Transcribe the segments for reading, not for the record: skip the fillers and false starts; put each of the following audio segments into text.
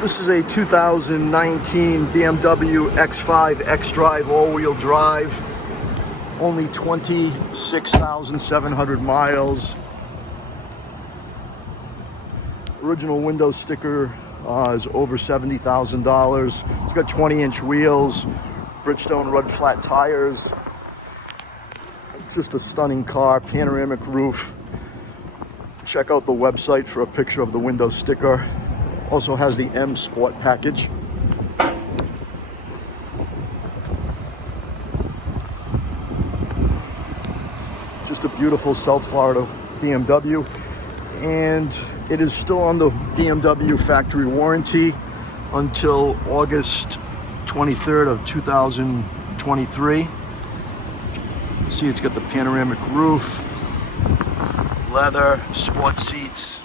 This is a 2019 BMW X5 xDrive all-wheel drive. Only 26,700 miles. Original window sticker is over $70,000. It's got 20-inch wheels, Bridgestone rud flat tires. Just a stunning car, panoramic roof. Check out the website for a picture of the window sticker. Also has the M Sport package. Just a beautiful South Florida BMW. And it is still on the BMW Factory Warranty until August 23rd of 2023. See, it's got the panoramic roof, leather, sport seats,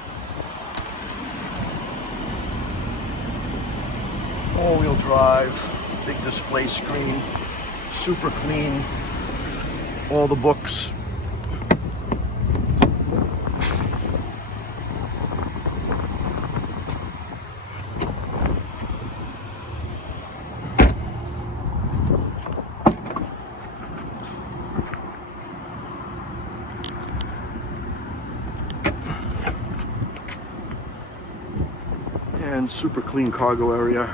all-wheel drive, big display screen, super clean, all the books. And super clean cargo area.